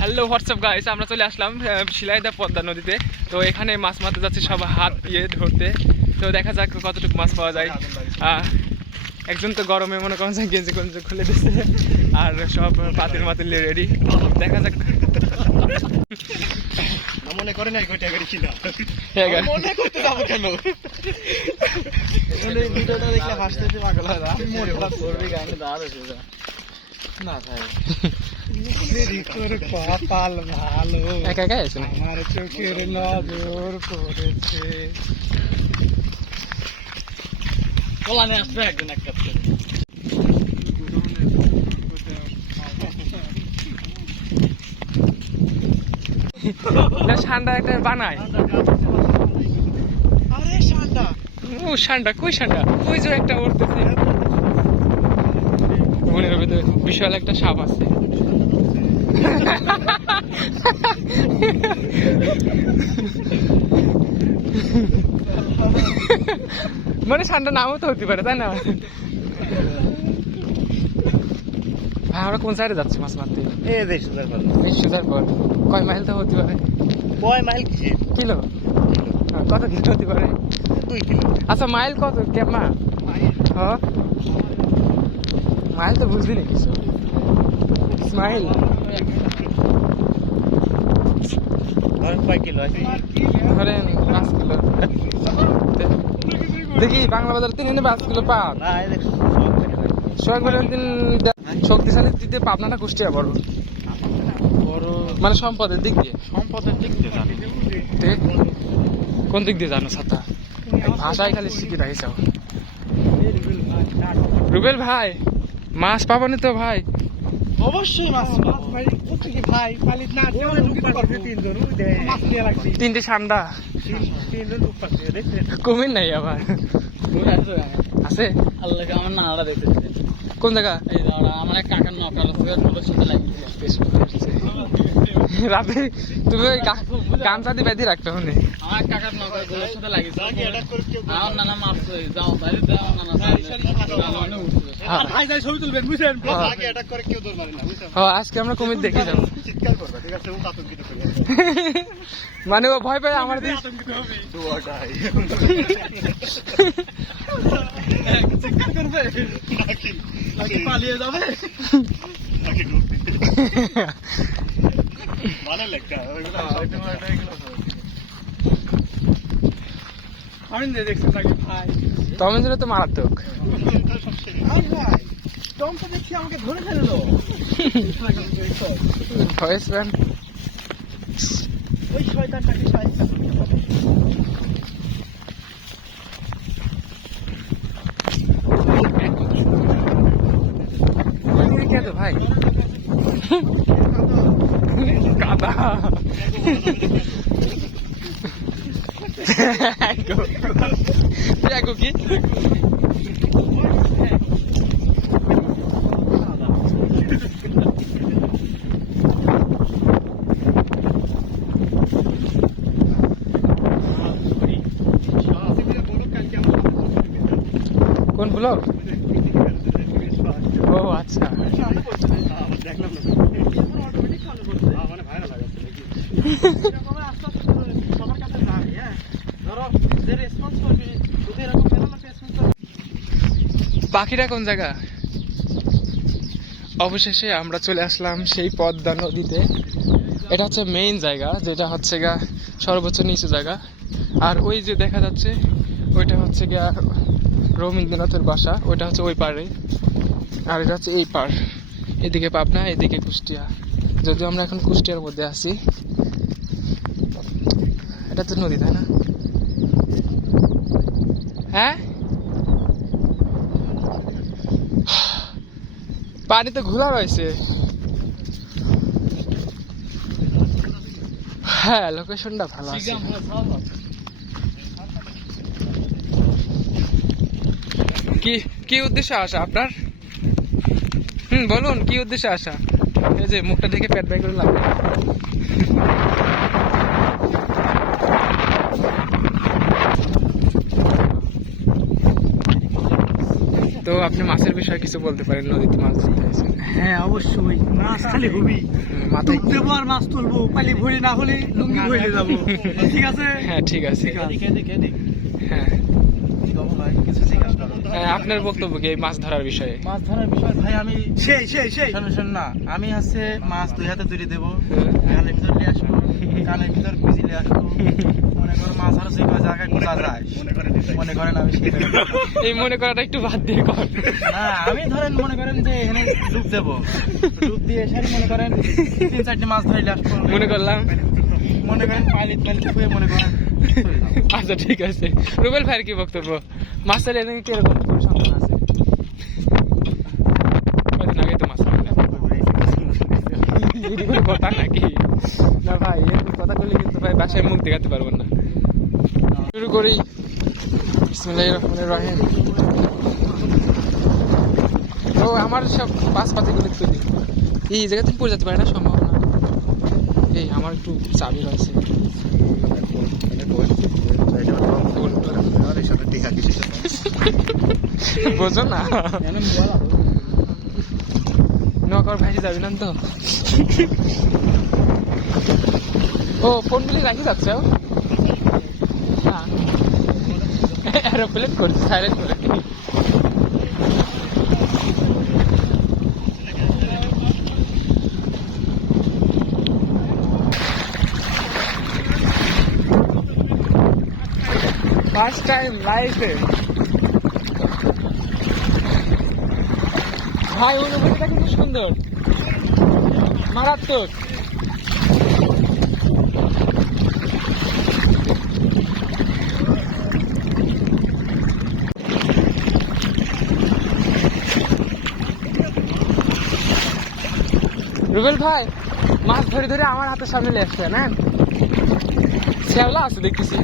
Hello WhatsApp guys, আমরা চলে আসলাম শিলাইদা পদ্মা নদীতে। তো এখানে মাছ মারতে যাচ্ছে সব হাত দিয়ে ধরতে। তো দেখা যাক কতটুকু মাছ পাওয়া যায়। একজন তো গরমে মনে করেন গেঞ্জি গঞ্জি খুলে দিচ্ছে, আর সব পাতিল মাতিল রেডি। দেখা যাক। মনে করে নাই কয়টা গাড়ি ছিল মনে করতে যাবো কেন? ভিডিওটা দেখলে হাসতেছে পাগল হয়। আমি মনে করবি গানে দাঁড়াবে সোজা না ভাই। তোর কপাল ভালো, একা একা আছে না? আমার চোখের নজর পড়েছে। কলানে আসবে একজন একটা না, ঠান্ডা একটা বানায়। আরে শান্তা, ও ঠান্ডা, কই ঠান্ডা? ওই যে একটা উঠতেছে, মনের ভিতরে বিশাল একটা সাপ আছে। মানে ঠান্ডা নামও তো হতে পারে, তাই না? ভাই আমরা কোন সাইডে যাচ্ছি মাছ মারতে? এই দেখ সুন্দর ভালো। সুজার পর কয় মাইল তো হতে পারে? কয় মাইল কিসে? কিলো? কত কিলো হতে পারে? 2 কিলো। আচ্ছা মাইল কত কেমা? হ্যাঁ মাইল তো বুঝলি না কিছু। মাইল কয় কিলো আছে? ধরেন 5 কিলো। দেখি বাংলা বাজার 5 কিলো পাব। না এই দেখ শক্তিশালী দিতে পাবনাটা কুষ্টিয়া বড় বড় মানে সম্পদের দিক দিয়ে। সম্পদের দিক দিয়ে জানি। ঠিক? কোন দিক দিয়ে জানো ছাতা? ভাষায় খালি শিখে রাখিস। রুবেল ভাই মাছ পাবনি তো ভাই? অবশ্যই মাছ ভাই। কি ভাই পালিত না দিও লুক পারবে তিনজন মাছ নিয়ে রাখছি। 3টে ঠান্ডা তিনজন লুক পারবে দেখছেন? কমিন নাই আবার আছে। আল্লাহ আমার নাড়া দেখতেছে। কোন জায়গা? এই দাঁড়া আমার এক কাকার নকল আছে সাথে লাগিয়েছিল। রাতে তুমি ওই গামছা দিয়ে বেঁধে রাখতে হবে। আমার কাকার নকল গুলোর সাথে লাগিয়েছিল। আমার নানা মাছ যাও বাইরে দাও নানা ভাই যাই ছবি তুলবেন বুঝছেন? আগে অ্যাটাক করে কেউ দৌড় মারে না বুঝছেন? হ্যাঁ আজকে আমরা কুমির দেখে যাবো। চিৎকার করবে ঠিক আছে? ও আতঙ্কিত হয়ে যাবে। মানে ও ভয় পায় আমার দিকে। আতঙ্কিত হবে দোয়াটাই চিৎকার করবে নাকি পালিয়ে যাবে নাকি ঢুকবে মানে লেখা ওইগুলো আমি দেখছি নাকি ভাই তমেন্দ্র তো মারাত্মক। ভাই টম তো দেখছি আমাকে ধরে ফেললো। ভয়েস ব্যান্ড ওই শয়তানটাকে সাহায্য করতে হবে। কে তো ভাই কাদা কি কোন ব্লগ? ও আচ্ছা পাখিরা কোন জায়গা? অবশেষে আমরা চলে আসলাম সেই পদ্মা নদীতে। এটা হচ্ছে মেইন জায়গা, যেটা হচ্ছে গা সর্বোচ্চ নিচু জায়গা। আর ওই যে দেখা যাচ্ছে ওইটা হচ্ছে গিয়া রবীন্দ্রনাথের বাসা, ওইটা হচ্ছে ওই পারে। আর এটা হচ্ছে এই পার, এদিকে পাবনা এদিকে কুষ্টিয়া। যদিও আমরা এখন কুষ্টিয়ার মধ্যে আছি। এটা তো নদী তাই না? হ্যাঁ পানি তো ঘোলা রয়েছে। হ্যাঁ লোকেশনটা ভালো আছে। কি কি উদ্দেশ্যে আসা আপনার? বলুন কি উদ্দেশ্যে আসা? এই যে মুখটা দেখে পেট বাই করে লাভ নেই। তো আপনি মাছের বিষয়ে কিছু বলতে পারেন, নদীতে মাছ ধরতে এসেছেন। হ্যাঁ অবশ্যই, মাছ খালি হবি, মাথায় ডুব দেবো আর মাছ তুলবো, পালি ভরি না হলে লুঙ্গি ভরে যাবো, ঠিক আছে? হ্যাঁ ঠিক আছে। হ্যাঁ হ্যাঁ, আপনার বক্তব্য কি এই মাছ ধরার বিষয়ে? মাছ ধরার বিষয় ভাই, আমি শোন না, আমি হচ্ছে মাছ দুই হাতে তুলে দেবো, গালের ভিতর নিয়ে আসবো, কানের ভিতর গুজি নিয়ে আসবো, মনে করো মাছ আর যে কয় জায়গায় খোঁজা যায় মনে করেন আমি সেই জায়গায় এই মনে করাটা একটু বাদ দিয়ে কর। না, আমি ধরেন মনে করেন যে এখানে ডুব দেবো, ডুব দিয়ে এসে মনে করেন 3-4টি মাছ ধরে নিয়ে আসবো, মনে করলাম। মনে করেন পাইলিট খুঁয়ে মনে করেন। আচ্ছা ঠিক আছে, রুবেল ভাইয়ের কি বক্তব্য? মাছের এনে কিরকম পরিসংখ্যান আছে? কদিন আগে তো মাছ ধরলেন। এটি কোনো কথা নাকি? না ভাই, এরকম কথা বললে কিন্তু ভাই বাসায় মুখ দেখাতে পারবেন না। শুরু করি। বিসমিল্লাহির রহমানির রহিম। ও আমার সব বাসপাতিগুলো তুলি, এই জায়গাতে পড়ে যেতে পারে না সম্ভাবনা। এই আমার একটু চাবি রয়েছে। বোঝো না, নকর ভাইসে যাবি না তো? ও ফোনগুলি রাখি যাচ্ছে এরোপ্লেন করছি সাইলেন্ট করে। ফার্স্ট টাইম লাইফে ভাই, অনুভূতিটা কিন্তু সুন্দর, মারাত্মক। রুবেল ভাই, মাছ ধরে ধরে আমার হাতের সামনে নিয়ে আসছে না, শ্যাওলা আছে দেখতেছি।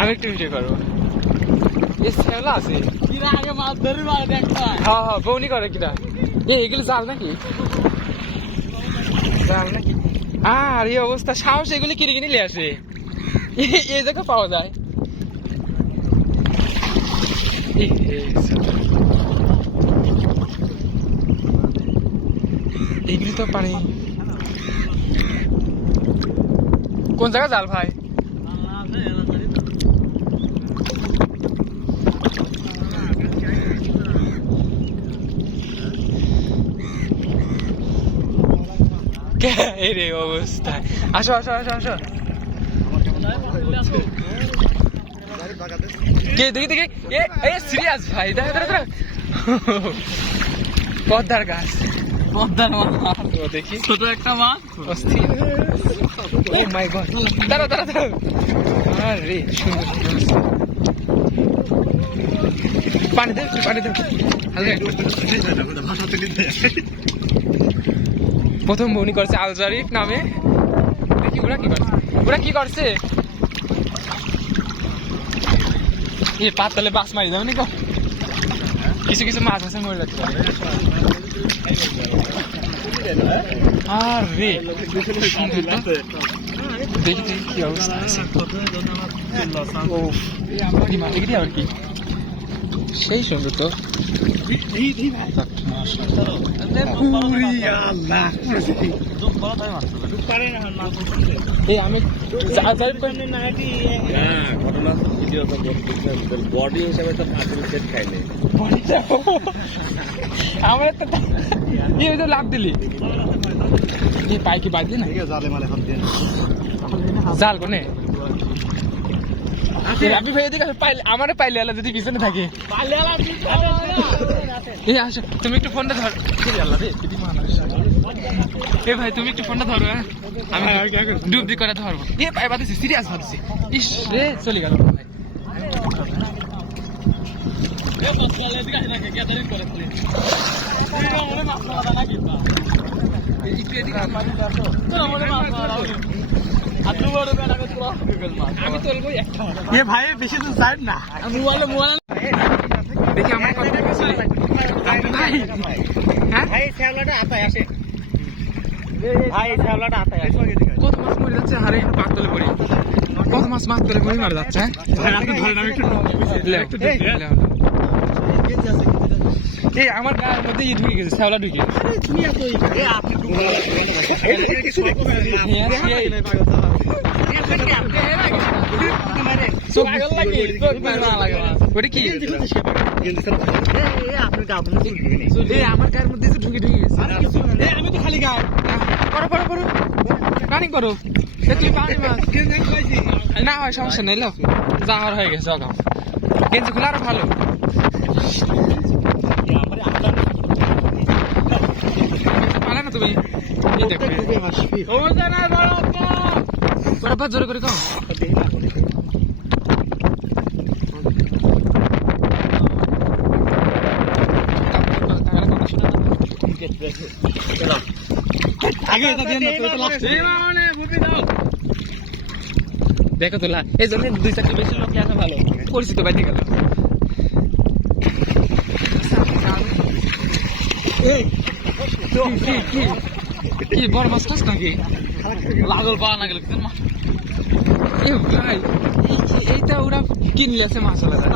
আমি একটু ভিডিও করবো। এ শ্যাওলা আছে, আগে মাছ ধরে দেখবা। হ্যাঁ হ্যাঁ, বউনি করে কিনা? এগুলো জাল নাকি? জাল নাকি? আর এই অবস্থা, সাহস এগুলি কিনে কিনে নিয়ে আসে, এই জায়গায় পাওয়া যায়। এইগুলি তো পানি। কোন জায়গা জাল ভাই? রে অবস্থা, আসো আসো আসো আসো। কে দেখি দেখি, এ সিরিয়াস ভাই, দেখা দেখা পদ্মার গাছ, পদ্মার মাছ, ও দেখি ছোট একটা মাছ, অস্থির। ও মাই গড, দাঁড়া দাঁড়া দাঁড়া। আরে সুন্দর সুন্দর। পানি দে, পানি দে প্রথম বউনি করছে আল জরিফ নামে। দেখি ওরা কি করছে, ওরা কি করছে? এই পাতলে বাস মারি যাবে নাকি? কিছু কিছু মাছ আছে মরে যাচ্ছে। আরে দেখি দেখি কি অবস্থা আছে। ও দেখি আর কি সেই সুন্দর তো। এই আমি বডি হিসাবে তো সেট খাইলে আমার তো লাভ দিলি পাই কি বাদ দি না জালে মালে হাত দিয়ে জাল কোনে আমি ভাই এদিকে পাইলে আমারে পাইলে আলা যদি পিছনে থাকে এই আসো, তুমি একটু ফোনটা ধর। আল্লাহ রে কি মানুষ। এ ভাই তুমি একটু ফোনটা ধরো, হ্যাঁ আমি ডুব দি করে ধরবো। এ পাই বাদিছি, সিরিয়াস বাদিছি। ইস রে চলে গেল ভাই। আমি তুলবো একটা। এ ভাই বেশি তো যাই না, দেখি আমার কথা ভাই। হ্যাঁ ভাই শ্যাওলাটা আতায় আসে, ভাই শ্যাওলাটা আতায় আসে। কত মাছ মরে যাচ্ছে, হারে পাতলে পড়ি। কত মাছ মাছ করে কই মারা যাচ্ছে এই আমার গায়ের মধ্যে ই ঢুকে গেছে শ্যাওলা ঢুকে ওটা কি আমার গায়ের মধ্যে ঢুকে ঢুকে গেছে আমি তো খালি গায়ে করো করো করো রানিং করো তুমি পানি মাছ না হয় সমস্যা নেই লো যাওয়ার হয়ে গেছে গেঞ্জি খোলা আরো ভালো পারে না তুমি জোরে করে কম দেখো তোলা এই জন্য 2-4টা বেশি লোক আসা ভালো পরিচিত বাইতে গেল কি বড় মাছ খাস নাকি লাগল পাওয়া না গেল ভাই এইটা ওরা কিনলে আছে মাছ আলাদা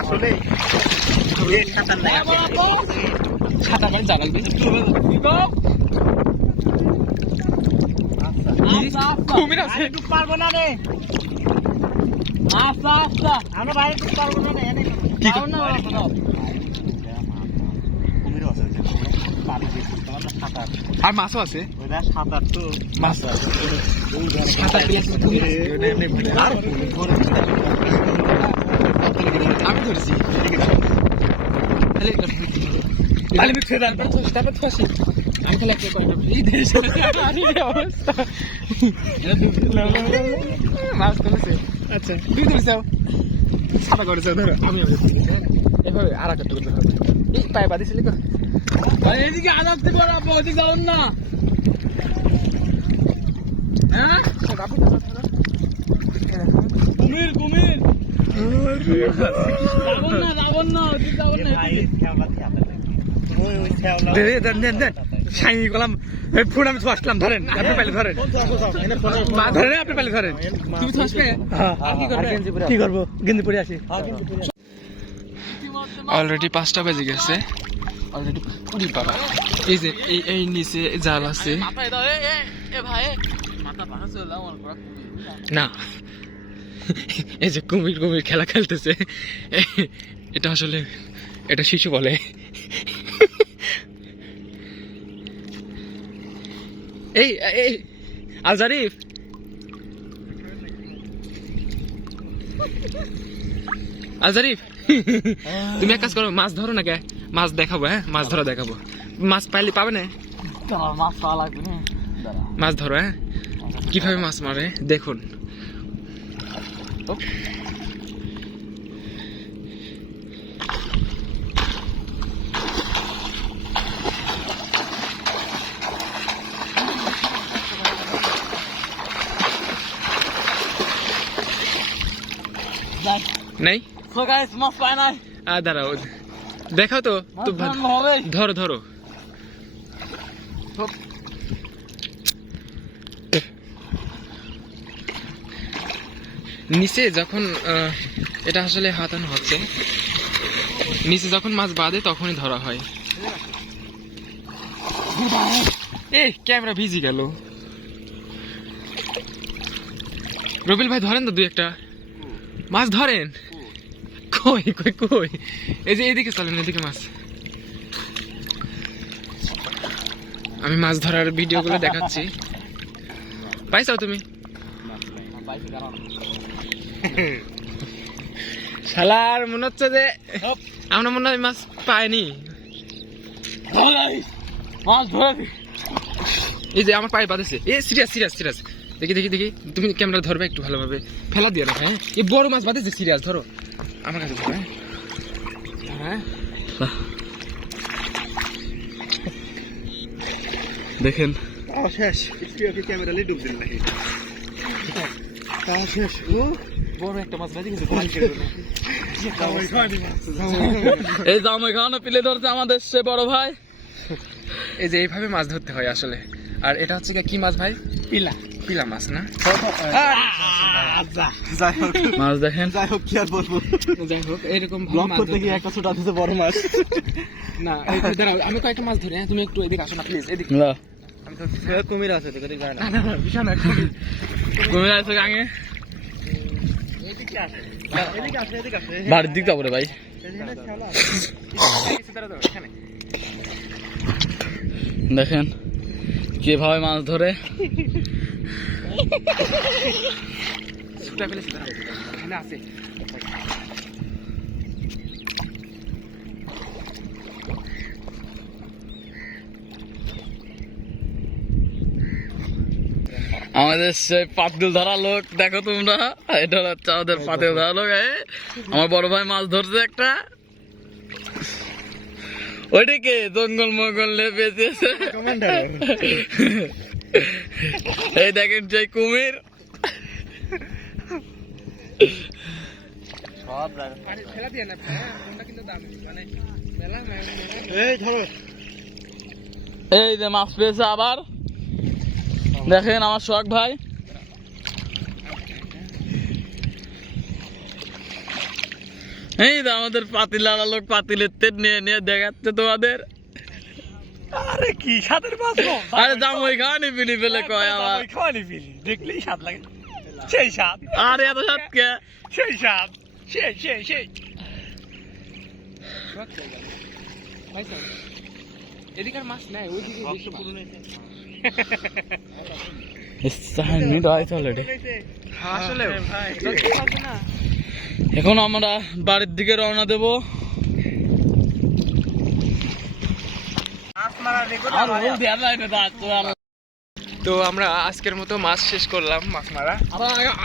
আসলে ছাতা গাড়ি জানাল কুমির আছে পারবো না রে আচ্ছা আচ্ছা আমরা বাইরে পারবো না কি আর মাছও আছে সাঁতার তো মাছ আমি ধরেছি আমি খালি অবস্থা মাছ ধরেছে আচ্ছা তুই ধরেছ সাদা করেছে ধরো আমি এভাবে আর একটা করতে হবে এই পায়ে বাঁধিছিলি তো এদিকে আনাতে পারবো ওদিকে যাবেন না হ্যাঁ কুমির কুমির যাবন না সাই করলাম ফুড আমি তো আসলাম ধরেন আপনি পাইলে ধরেন ধরেন আপনি পাইলে ধরেন তুমি তো আসবে কি করবো গেঞ্জি পরে আসি অলরেডি 5টা বেজে গেছে অলরেডি পুরি বাবা এই যে এই নিচে জাল আছে না এই যে কুমির কুমির খেলা খেলতেছে এটা আসলে এটা শিশু বলে এই এই আলজারিফ আলজারিফ তুমি এক কাজ করো মাছ ধরো না কে মাছ দেখাবো হ্যাঁ মাছ ধরা দেখাবো মাছ পাইলে পাবে না মাছ পাওয়া লাগবে না মাছ ধরো হ্যাঁ কিভাবে মাছ মারে দেখুন নাই মাছ পায় নাই দাঁড়াও দেখাও তো ধরো ধরো নিচে যখন এটা আসলে হাতানো হচ্ছে নিচে যখন মাছ বাঁধে তখনই ধরা হয় এই ক্যামেরা ভিজি গেল রবিল ভাই ধরেন তো 2-1টা মাছ ধরেন কই কই কই এই যে এদিকে চলেন এদিকে মাছ আমি মাছ ধরার ভিডিওগুলো দেখাচ্ছি পাইছো তুমি শালার মনে হচ্ছে যে আমরা মনে হয় মাছ পাইনি মাছ ধরে এই যে আমার পায়ে বাঁধেছে এ সিরিয়াস সিরিয়াস সিরিয়াস দেখি দেখি দেখি তুমি ক্যামেরা ধরবে একটু ভালোভাবে ফেলা দিয়ে রাখো হ্যাঁ এই বড় মাছ বাঁধেছে সিরিয়াস ধরো আমার কাছে ধরো হ্যাঁ দেখেন শেষ ক্যামেরা লিয়ে ডুব দিল নাকি শেষ ও বড় একটা মাছ বাঁধে গেছে এই জামাই খাওয়ানো পিলে ধরছে আমাদের সে বড় ভাই। এই যে এইভাবে মাছ ধরতে হয় আসলে। আর এটা হচ্ছে গিয়ে কি মাছ ভাই? পিলা পিলা মাছ না? যাই হোক মাছ দেখেন, যাই হোক কি আর বলবো, যাই হোক এরকম ব্লগ করতে গিয়ে একটা ছোটা দিতে বড় মাছ। না দাঁড়াও, আমি কয়েকটা মাছ ধরি, হ্যাঁ? তুমি একটু এদিকে আসো না প্লিজ, এদিকে। না আমি ধরছি। কুমির আছে তো যায় না। না বিশাল না, কুমির আছে গাঙে, এদিকে আসে, এদিকে আসে, এদিকে আসে। বাড়ির দিক যাবো রে ভাই। এখানে দেখেন কিভাবে মাছ ধরে। ছুটা ফেলেছি, দাঁড়াও, এখানে আছে। আমাদের সেই পাতিল ধরা লোক দেখো তোমরা, এটা হচ্ছে আমাদের পাতিল ধরা লোক। আমার বড় ভাই মাছ ধরছে একটা, ওইটাকে জঙ্গল মঙ্গল বেঁচেছে। এই দেখেন সেই কুমির, সব জায়গা আরে ফেলা দিয়ে না, ফোনটা কিন্তু দামি, মানে মেলা এই ধরো। এই যে মাছ পেয়েছে আবার, দেখেন আমার শখ ভাই। এই যে আমাদের পাতিল আলা লোক পাতিলের তেল নিয়ে নিয়ে দেখাচ্ছে তোমাদের। আরে কি স্বাদের মাছ গো, আরে জামই খাওয়ানি পিলি ফেলে কয় আবার। খাওয়ানি ফিলি দেখলেই স্বাদ লাগে, সেই স্বাদ, আরে এত সাত কে সেই স্বাদ, সেই সেই সেই। এদিকার মাছ নাই, ওইদিকে বেশি মাছ। আসলে এখন আমরা বাড়ির দিকে রওনা দেব। তো আমরা আজকের মতো মাছ শেষ করলাম, মাছ মারা।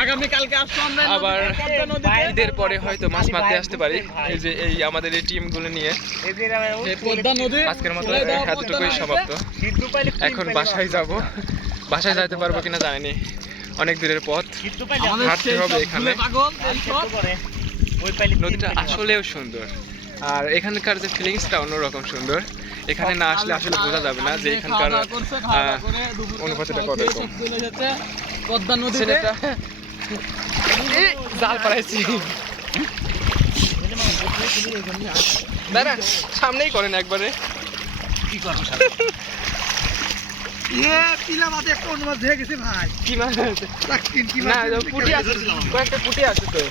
আগামী কালকে আসবো আমরা আবার ঈদের পরে হয়তো মাছ মারতে আসতে পারি, এই যে এই আমাদের এই টিম গুলো নিয়ে। পদ্মা নদী। আজকের মতো এতটুকুই সমাপ্ত। এখন বাসায় যাব, বাসায় যাইতে পারবো কিনা জানি, অনেক দূরের পথ, হাঁটতে হবে এখানে। নদীটা আসলেও সুন্দর, আর এখানকার যে ফিলিংসটা অন্যরকম সুন্দর। এখানে না আসলে আসলে বোঝা যাবে না যে এখানকার অনুভূতিটা কতরকম। পদ্মা নদী ছেলেটা জাল পাড়াইছি, দাঁড়া সামনেই করেন একবারে। কি করবো পিলা মাঝে একটা অন্য মাছ ধরে গেছে ভাই। কি মাছ আছে? কি না পুঁটি আছে, কয়েকটা পুঁটি আছে তো।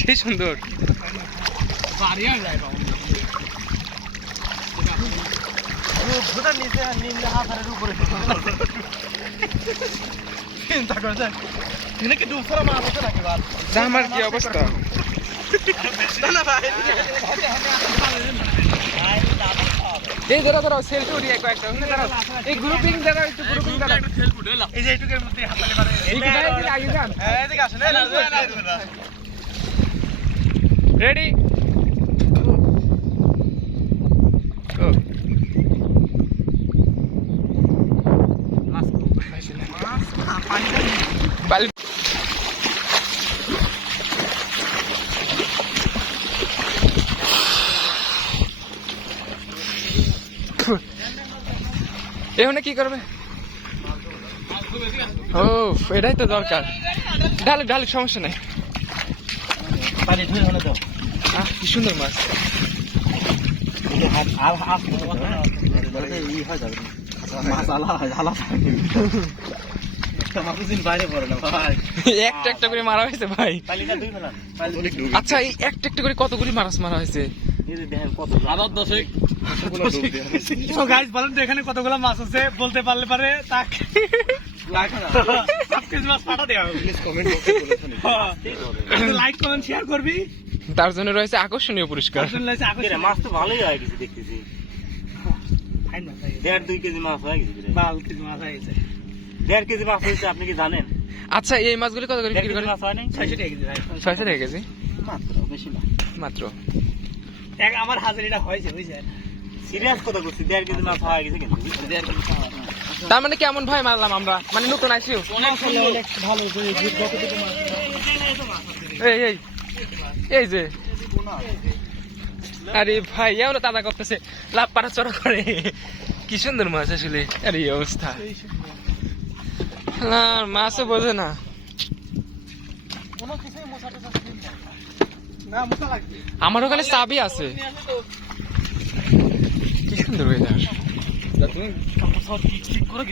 সেই সুন্দর। চিন্তা করছেন কি ডুব ছাড়া মাছ আছে নাকি? আমার কি অবস্থা? এই ধরো সেলফি উঠিয়ে কয়েকটা, এই গ্রুপিং দাঁড়াও, একটু গ্রুপিং দাঁড়াও। এই যে এইটুকের মধ্যে হাতালে পারে। এদিকে আসেন, রেডি? এখানে কি করবে? ও এটাই তো দরকার। ঢালুক ঢালুক, সমস্যা নাই। কি সুন্দর মাছ। একটা একটা করে মারা হয়েছে ভাই। আচ্ছা এই একটা একটা করে কতগুলি মাছ মারা হয়েছে? এখানে কতগুলো মাছ আছে বলতে পারলে পারে তাকে লাইক কমেন্ট শেয়ার করবি, তার জন্য রয়েছে আকর্ষণীয় পুরস্কার। মাছ তো ভালোই হয়ে গেছে দেখতেছি, 1.5-2 কেজি মাছ হয়ে গেছে, 1.5 কেজি মাছ হয়েছে। আপনি কি জানেন? আচ্ছা এই মাছগুলি কত করে বিক্রি করে? 600 টাকা কেজি। 600 টাকা কেজি মাত্র, বেশি না মাত্র। আমার হাজারিটা হয়েছে বুঝছেন। সিরিয়াস কথা বলছি, 1.5 কেজি মাছ হয়ে গেছে কিন্তু 1.5 কেজি তার মানে কেমন ভাই মারলাম আমরা, মানে নতুন আইসিও। অনেক ভালো যে যতটুকু মাছ এই এই এই যে, আরে ভাই এমন দাদা করতেছে, লাভ পাড়া চড়া করে, কি সুন্দর মাছ আসলে। আরে এই অবস্থা, না মাছও বোঝে না। কোনো কিছুই মশাটা না, মশা লাগবে। আমার ওখানে চাবি আছে, কি সুন্দর ওয়েদার। তুমি সব ঠিক করে